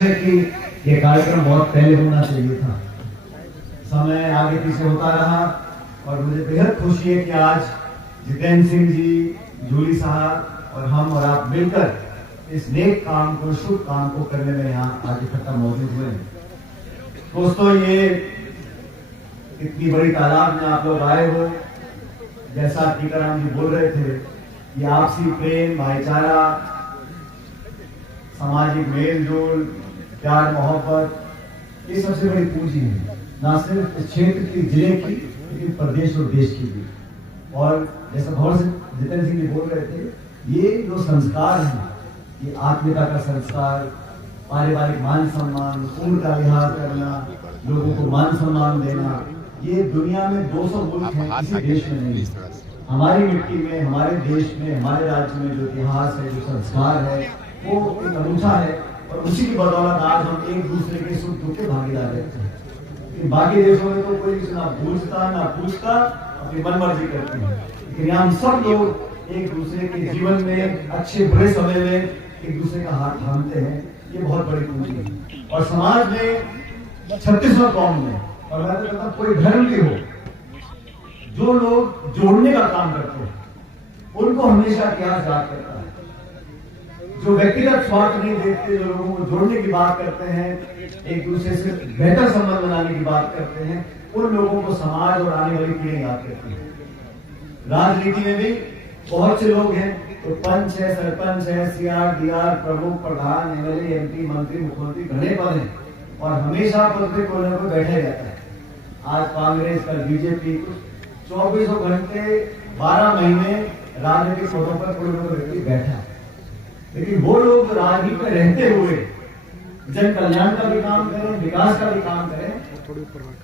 कि ये कार्यक्रम बहुत पहले होना चाहिए था। समय आगे पीछे होता रहा और मुझे बेहद खुशी है कि आज जितेंद्र सिंह जी, जूली साहब और हम और आप मिलकर इस नेक काम को, शुभ काम को करने में यहाँ आज इकट्ठा मौजूद हुए हैं। दोस्तों, ये इतनी बड़ी तादाद में आप लोग आए हो, जैसा टीकाराम जी बोल रहे थे, ये आपसी प्रेम, भाईचारा, सामाजिक मेल जोल, प्यार मोहब्बत, ये सबसे बड़ी पूंजी है, ना सिर्फ इस क्षेत्र की, जिले की, लेकिन प्रदेश और देश की भी। और जैसा बहुत से जितेंद्र सिंह जी बोल रहे थे, ये जो संस्कार है, ये आत्मीयता का संस्कार, पारिवारिक मान सम्मान, उम्र का लिहाज करना, लोगों को मान सम्मान देना, ये दुनिया में 200 मुल्क हैं, किसी देश में नहीं। हमारी मिट्टी में, हमारे देश में, हमारे राज्य में जो इतिहास है, जो संस्कार है, वो एक अनूठा है और उसी की बदौलत आज हम एक दूसरे के सुख दुख के भागीदार रहते हैं। बाकी देशों में तो कोई ना पूछता ना पूछता, अपनी मनमर्जी करते हैं, लेकिन यहाँ हम सब लोग एक दूसरे के जीवन में, अच्छे बुरे समय में एक दूसरे का हाथ थामते हैं। ये बहुत बड़ी पूंजी है। और समाज में 36वां कौम में, और मैं तो कहता हूँ कोई धर्म भी हो, जो लोग जोड़ने का काम करते हैं उनको हमेशा इतिहास याद करता है। जो व्यक्तिगत स्वार्थ नहीं देखते, जो लोगों को जोड़ने की बात करते हैं, एक दूसरे से बेहतर संबंध बनाने की बात करते हैं, उन लोगों को समाज और आने वाली पीढ़ी याद करती है। राजनीति में भी बहुत से लोग हैं, तो पंच है, सरपंच है, सीआर, डीआर, प्रमुख, प्रधान, एमएलए, एमपी, मंत्री, मुख्यमंत्री, घने पद हैं और हमेशा पद पे कोई ना कोई बैठे रहता है। आज कांग्रेस, कल बीजेपी, 24 घंटे 12 महीने राजनीतिक पदों पर कोई ना कोई व्यक्ति बैठा है। लेकिन वो लोग राजनीति में रहते हुए जन कल्याण का भी काम करें, विकास का भी काम करें,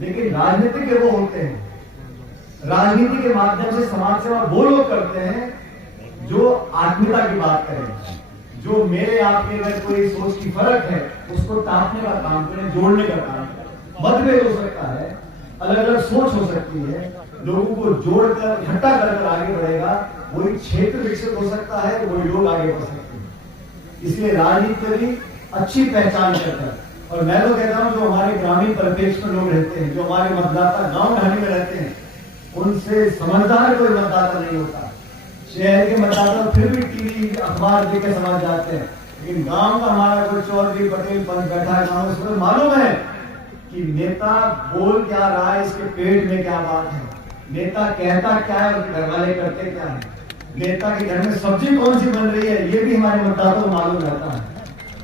लेकिन राजनीति के वो होते हैं, राजनीति के माध्यम से समाज सेवा वो लोग करते हैं जो आत्मीयता की बात करें, जो मेरे आपके अगर कोई सोच की फर्क है उसको टापने का काम करें, जोड़ने का काम करें। मतभेद हो सकता है, अलग अलग सोच हो सकती है, लोगों को जोड़कर इकट्ठा कर आगे बढ़ेगा, वही क्षेत्र विकसित हो सकता है, वही लोग आगे बढ़ सकते हैं। इसलिए राजनीति में भी अच्छी पहचान करकर, और मैं तो कहता हूं जो हमारे ग्रामीण परिप्रेक्ष्य में लोग रहते हैं, जो हमारे मतदाता गांव ढाणी में रहते हैं, उनसे समझदार कोई मतदाता नहीं होता। शहर के मतदाता फिर भी टीवी अखबार देख के समझ जाते हैं, लेकिन गांव का हमारा कोई चौधरी पटेल पंच बैठा है गाँव में, उसको मालूम है कि नेता बोल क्या रहा है, इसके पेट में क्या बात है, नेता कहता क्या है और घर वाले करते क्या है, नेता के घर में सब्जी कौन सी बन रही है, ये भी हमारे मतदाताओं को मालूम रहता है।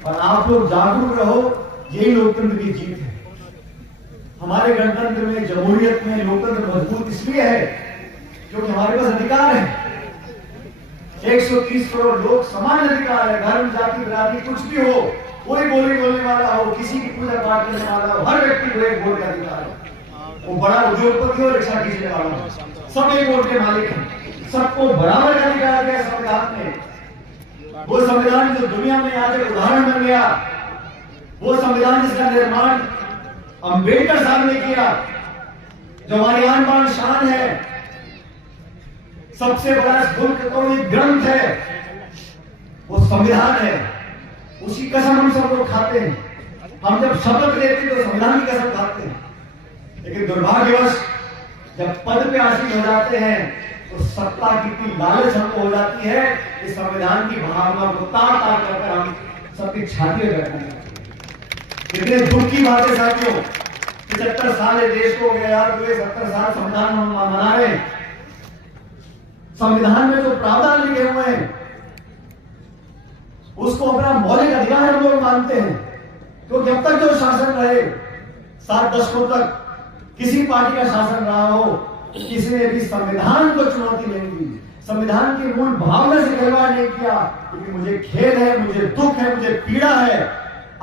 और आप लोग जागरूक रहो, यही लोकतंत्र की जीत है। हमारे गणतंत्र में, जमहूरियत में लोकतंत्र मजबूत इसलिए है क्योंकि हमारे पास अधिकार है। 130 करोड़ लोग समान अधिकार है, धर्म, जाति, बिरादरी कुछ भी हो, कोई बोलने वाला हो, किसी की पूजा पाठ करने वाला हो, हर व्यक्ति को एक वोट का अधिकार है। वो बड़ा उद्योगपति हो, रिक्शा खींचने वाला हो, सब एक वोट के मालिक हैं, सबको बराबर का अधिकार दिया संविधान ने। वो संविधान जो दुनिया में आज एक उदाहरण बन गया, वो संविधान जिसका निर्माण अंबेडकर साहब ने किया, जो हमारी आन बान शान है, सबसे बड़ा मुल्क का कोई ग्रंथ है, वो संविधान है। उसी कसम हम सब लोग खाते हैं। हम जब शपथ लेते हैं तो संविधान की कसम खाते हैं, लेकिन दुर्भाग्यवश जब पद पे आसीन हो जाते हैं तो सत्ता की इतनी लालच हमको हो जाती है कि संविधान की भावना को तार तार कर हम सबकी छाती में बैठने लगते हैं। इतने दुख की बात है साथियों, 75 साल देश को याद हुए, 70 साल संविधान हम मना रहे हैं। संविधान में जो प्रावधान लिखे हुए हैं उसको अपना मौलिक अधिकार हम लोग मानते हैं। तो जब तक जो शासन रहे, 7 दशकों तक किसी पार्टी का शासन रहा हो, किसी ने भी संविधान को चुनौती नहीं दी, संविधान की मूल भावना से खिलवाड़ नहीं किया। क्योंकि मुझे खेद है, मुझे दुख है, मुझे पीड़ा है,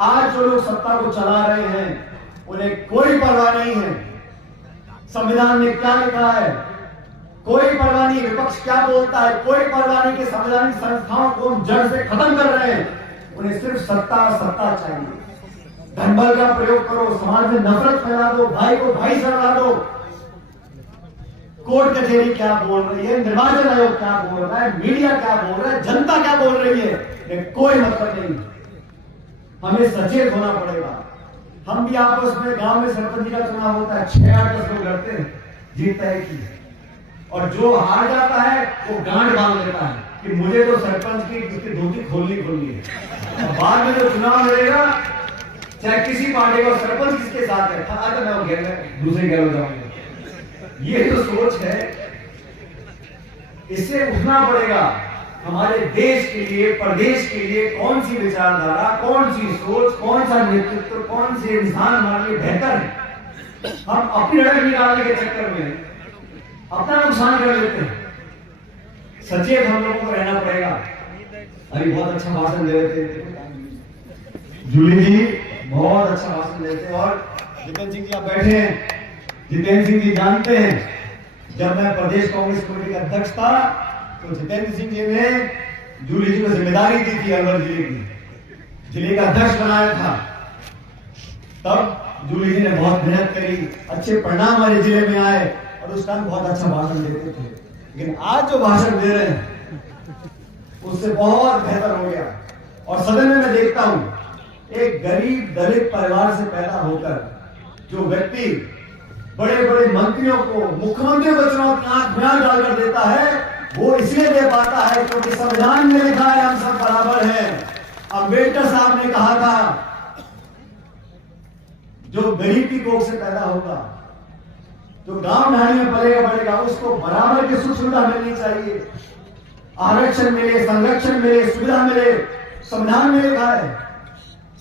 आज जो लोग सत्ता को चला रहे हैं उन्हें कोई परवाह नहीं है संविधान में क्या लिखा है, कोई परवाह नहीं विपक्ष क्या बोलता है, कोई परवाह नहीं कि संवैधानिक संस्थाओं को हम जड़ से खत्म कर रहे हैं। उन्हें सिर्फ सत्ता चाहिए। धनबल का प्रयोग करो, समाज में नफरत फैला दो, भाई को भाई से लड़ा दो। कोर्ट कचहरी क्या बोल रही है, निर्वाचन आयोग क्या बोल रहा है, मीडिया क्या बोल रहा है, जनता क्या बोल रही है, कोई मतलब नहीं। हमें सचेत होना पड़ेगा। हम भी आपस में गांव में सरपंच का चुनाव होता है, 6-8 लोग लड़ते हैं, जीतता है कि, और जो हार जाता है वो गांड बांध लेता है कि मुझे तो सरपंच की उसकी धोती खोलनी है। और बाद में जो चुनाव लड़ेगा, चाहे किसी पार्टी का सरपंच किसके साथ है, अगर मैं दूसरे गैर हो जाऊंगा। ये जो सोच है, इससे उठना पड़ेगा। हमारे देश के लिए, प्रदेश के लिए कौन सी विचारधारा, कौन सी सोच, कौन सा नेतृत्व, कौन से इंसान हमारे लिए बेहतर है। हम अपनी लड़क निकालने के चक्कर में अपना नुकसान कर लेते हैं। सचेत हम लोगों को रहना पड़ेगा। अभी बहुत अच्छा भाषण दे रहे थे जूली जी, बहुत अच्छा भाषण दे रहे थे। और जितेंद्र सिंह जी आप बैठे हैं। जितेंद्र सिंह जी जानते हैं, जब मैं प्रदेश कांग्रेस कमेटी का अध्यक्ष था तो जितेंद्र सिंह जी ने जूली जी को जिम्मेदारी दी थी अलवर जिले की, जिले का अध्यक्ष बनाया था। तब जूली जी ने बहुत मेहनत करी, अच्छे परिणाम हमारे जिले में आए और उस टाइम बहुत अच्छा भाषण देते थे। लेकिन आज जो भाषण दे रहे हैं उससे बहुत बेहतर हो गया। और सदन में मैं देखता हूं, एक गरीब दलित परिवार से पैदा होकर जो व्यक्ति बड़े बड़े मंत्रियों को, मुख्यमंत्रियों को चुनाव की आंख में आंख डालकर देता है, वो इसलिए दे पाता है क्योंकि संविधान में लिखा है हम सब बराबर हैं। अंबेडकर साहब ने कहा था, जो गरीब की कोख से पैदा होगा, जो गांव ढाणी में पलेगा बढ़ेगा, उसको बराबर की सुख सुविधा मिलनी चाहिए, आरक्षण मिले, संरक्षण मिले, सुविधा मिले। संविधान में लिखा है।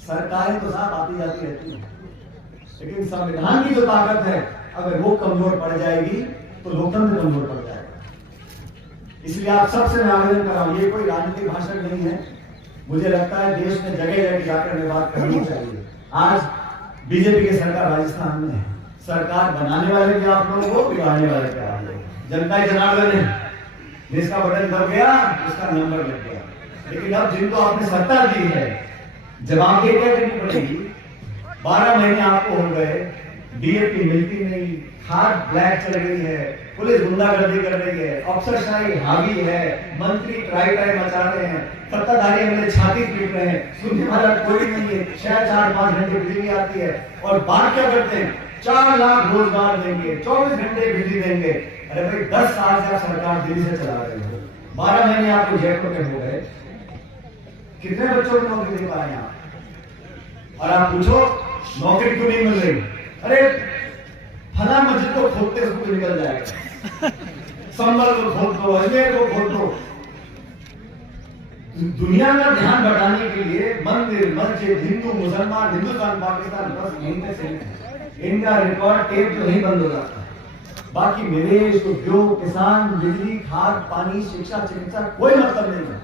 सरकारें तो साथ आती जाती रहती है, लेकिन संविधान की जो ताकत है, अगर वो कमजोर पड़ जाएगी तो लोकतंत्र कमजोर पड़ जाएगा। इसलिए आप सबसे मैं आवेदन कर रहा हूं, ये कोई राजनीतिक भाषण नहीं है। मुझे लगता है देश में जगह जगह जाकर में बात करनी चाहिए। आज बीजेपी की सरकार राजस्थान में है, सरकार बनाने वाले भी आप लोगों को, बिगाड़ने वाले भी आप लोग। जनता जनार्दन है, जिसका बटन दब गया उसका नंबर लग गया। लेकिन अब जिनको आपने सत्ता दी है, जवाबदेही क्या करनी पड़ेगी। 12 महीने आपको हो गए, डीएपी मिलती नहीं, खाद ब्लैक चल रही है, पुलिस गुंडागर्दी कर रही है, अफसरशाही हावी है, मंत्री ट्राई मचा रहे हैं, सत्ताधारी अपने छाती पीट रहे हैं, सुनने वाला कोई नहीं है। 6-4-5 घंटे बिजली आती है और बात क्या करते हैं, 4 लाख रोजगार देंगे, 24 घंटे बिजली देंगे। अरे भाई 10 साल से आप सरकार दिल्ली से चला रहे हो, 12 महीने आपको जयपुर में हो गए, कितने बच्चों को नौकरी दे पाए आप? और आप पूछो नौकरी क्यों नहीं मिल रही? अरे फला मस्जिद को खोदते उसको निकल जाएगा, संभल को खोद दो, अजमेर को खोद दो। दुनिया का ध्यान बढ़ाने के लिए मंदिर, मस्जिद, हिंदू मुसलमान, हिंदुस्तान पाकिस्तान, बस यहीं पे से इनका रिकॉर्ड टेप जो नहीं बंद हो जाता। बाकी निवेश, उद्योग, किसान, बिजली, खाद, पानी, शिक्षा, चिकित्सा कोई मतलब नहीं है।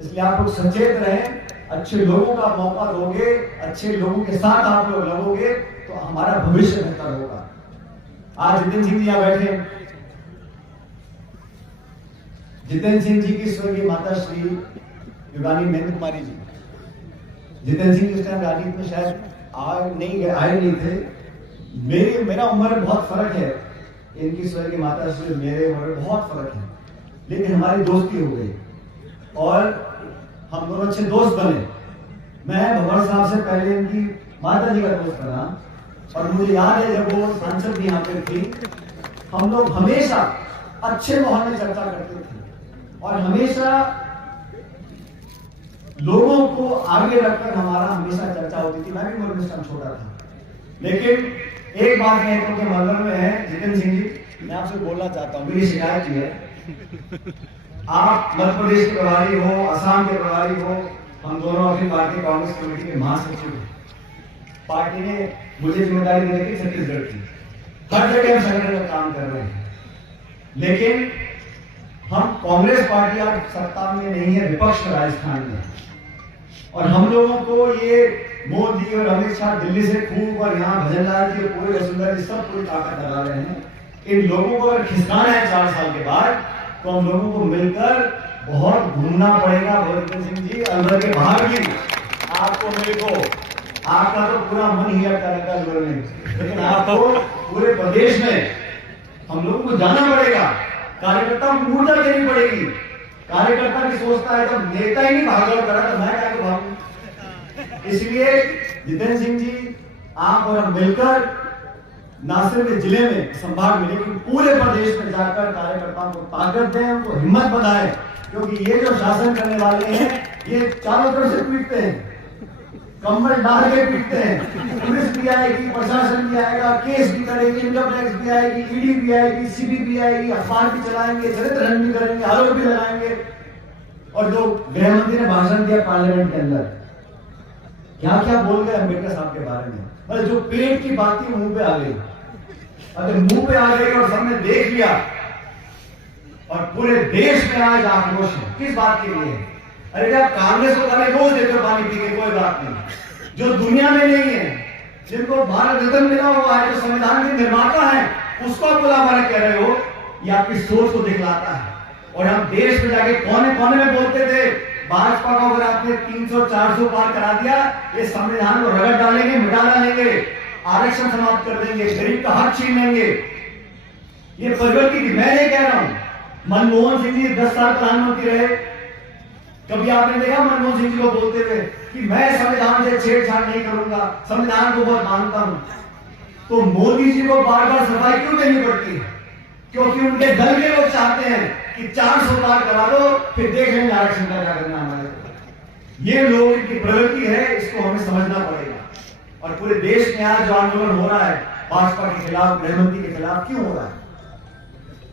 इसलिए आप लोग सचेत रहें, अच्छे लोगों का मौका दोगे, अच्छे लोगों के साथ आप लोग लगोगे तो हमारा भविष्य बेहतर होगा। आज जितेंद्र सिंह जी यहाँ बैठे, जितेंद्र सिंह जी की स्वर्गीय माता श्री युगानी महेंद्र कुमारी जी, जितेंद्र सिंह जी उस टाइम राजनीति में शायद आए नहीं थे। मेरा उम्र बहुत फर्क है, इनकी स्वर्गीय माता श्री मेरे उम्र बहुत फर्क है, लेकिन हमारी दोस्ती हो गई और हम दोनों अच्छे दोस्त बने। मैं भगवान साहब से पहले इनकी माता जी का दोस्त बना और मुझे याद है जब वो सांसद भी यहाँ पे थी, हम लोग हमेशा अच्छे माहौल में चर्चा करते थे और हमेशा लोगों को आगे रखकर हमारा हमेशा चर्चा होती थी। मैं भी उम्र में छोटा था, लेकिन एक बात है क्योंकि मंगल में है जितेंद्र सिंह जी, मैं आपसे बोलना चाहता हूँ, मेरी शिकायत ये है, आप मध्य प्रदेश के प्रभारी हो, असम के प्रभारी हो, हम दोनों अपनी पार्टी कांग्रेस कमेटी के महासचिव हैं। पार्टी ने मुझे जिम्मेदारी दी थी छत्तीसगढ़ की, हर जगह हम संगठन में काम कर रहे हैं, लेकिन हम कांग्रेस पार्टी आज सत्ता में नहीं है, विपक्ष राजस्थान में, और हम लोगों को ये मोदी और अमित शाह दिल्ली से खूब और यहाँ भजनलाल जी पूरे वसुंधरा जी सब पूरी ताकत लगा रहे हैं। इन लोगों को अगर खिसकाना है 4 साल के बाद तो हम लोगों को मिलकर बहुत घूमना पड़ेगा। जितेंद्र सिंह जी, अंदर के बाहर भी आपको मेरे को, आपका तो पूरा मन ही लगता है, लेकिन आपको पूरे प्रदेश में हम लोगों को जाना पड़ेगा, कार्यकर्ताओं को ऊर्जा देनी पड़ेगी। कार्यकर्ता भी सोचता है जब नेता ही नहीं भागदौड़ करा तो मैं क्या भागूं। इसलिए जितेंद्र सिंह जी, आप और हम मिलकर न सिर्फ जिले में, संभाग में, लेकिन पूरे प्रदेश में जाकर कार्यकर्ताओं को ताकत दें, उनको हिम्मत बनाएं, क्योंकि ये जो शासन करने वाले हैं ये चारों तरफ से पीटते हैं, कम्बल डाल के पीटते हैं। पुलिस भी आएगी, प्रशासन भी आएगा, केस भी करेगी, इनकम टैक्स भी आएगी, ईडी भी आएगी, सीबी भी आएगी, अखबार भी चलाएंगे, चरित्र हनन भी करेंगे, आरोप भी लगाएंगे। और जो गृह मंत्री ने भाषण दिया पार्लियामेंट के अंदर, क्या क्या बोल गए अम्बेडकर साहब के बारे में, मतलब जो पेट की बात थी मुंह पे आ गई। अगर मुंह पे आ गई और सबने देख लिया और पूरे देश में आज आक्रोश है, किस बात के लिए? अरे जब कांग्रेस को पहले रोज देते हो पानी पी के, कोई बात नहीं, जो दुनिया में नहीं है, जिनको भारत रत्न मिला हुआ है, जो संविधान के निर्माता है, उसको बुला भरा कह रहे हो, ये आपकी सोच को दिखलाता है। और हम देश में जाके कोने कोने में बोलते थे, भाजपा को अगर आपने 300-400 पार करा दिया, ये संविधान को रगड़ डालेंगे, मिटा डालेंगे, आरक्षण समाप्त कर देंगे, गरीब का हक छीन लेंगे। ये प्रगति की, मैं नहीं कह रहा हूं। मनमोहन सिंह जी 10 साल प्रधानमंत्री रहे, कभी आपने देखा मनमोहन सिंह जी को बोलते हुए कि मैं संविधान से छेड़छाड़ नहीं करूंगा, संविधान को बहुत मानता हूं? तो मोदी जी को बार बार सफाई क्यों देनी पड़ती है? क्योंकि उनके दल के लोग चाहते हैं कि 400 पार करा दो, फिर देख लेंगे आरक्षण का क्या करना हमारे। ये लोगों की प्रवृत्ति है, इसको हमें समझना पड़ेगा। और पूरे देश में आज जो आंदोलन हो रहा है भाजपा के खिलाफ, गृहमंत्री के खिलाफ, क्यों हो रहा है?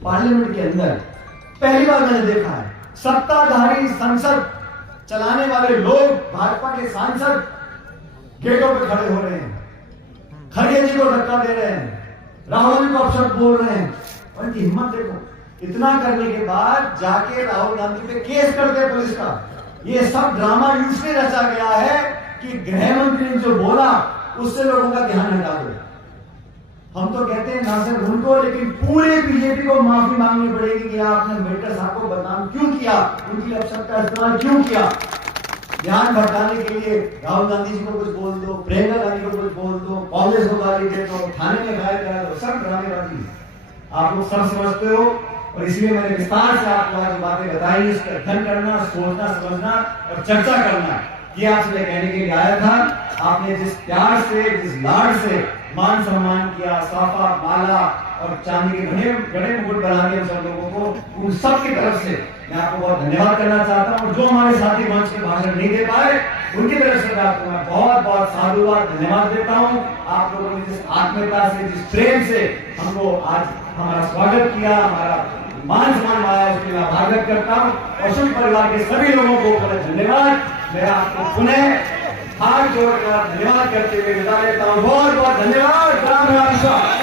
पार्लियामेंट के अंदर पहली बार मैंने देखा है सत्ताधारी संसद चलाने वाले लोग, भाजपा के सांसद गेटों पे खड़े हो रहे हैं, खड़गे जी को धक्का दे रहे हैं, राहुल जी को अपशब्द बोल रहे हैं। और इनकी हिम्मत देखो, इतना करने के बाद जाके राहुल गांधी पे केस करते हैं पुलिस का। ये सब ड्रामा इसलिए रचा गया है कि गृह मंत्री ने जो बोला उससे लोगों का ध्यान हटा दो। हम तो कहते हैं ना सिर्फ उनको, लेकिन पूरे बीजेपी को माफी मांगनी पड़ेगी कि आपने अम्बेडकर साहब को बदनाम क्यों किया, उनकी अपशब्द का इस्तेमाल क्यों किया। ध्यान भटकाने के लिए राहुल गांधी जी को कुछ बोल दो, प्रियंका गांधी को कुछ बोल दो, कांग्रेस को गाली दे दो, थाने में घायल करा दो, सब ड्रामेबाजी आप लोग सब समझते हो। और इसलिए मैंने विस्तार से आपको आज बातें बताई, इसका अध्ययन करना, सोचना, समझना और चर्चा करना, ये आपसे कहने के लिए आया था। आपने जिस प्यार से, जिस लाड से मान सम्मान किया, साफा, माला और चांदी के बड़े मुकुट बना दिए हम सब लोगों को, उन सब की तरफ से मैं आपको बहुत धन्यवाद करना चाहता हूँ। जो हमारे साथी मंच के भाषण नहीं दे पाए, उनकी तरफ से आपको मैं बहुत बहुत साधुवाद, धन्यवाद देता हूँ। आप लोगों ने जिस आत्मीयता से, जिस प्रेम से हमको आज हमारा स्वागत किया, हमारा मान सम्मान पाया, उसके लिए आभार व्यक्त करता हूँ। और शुभ परिवार के सभी लोगों को धन्यवाद। मैं आपको पुनः हाथ जोड़कर धन्यवाद करते हुए विदा लेता हूँ। बहुत बहुत धन्यवाद। राम राम।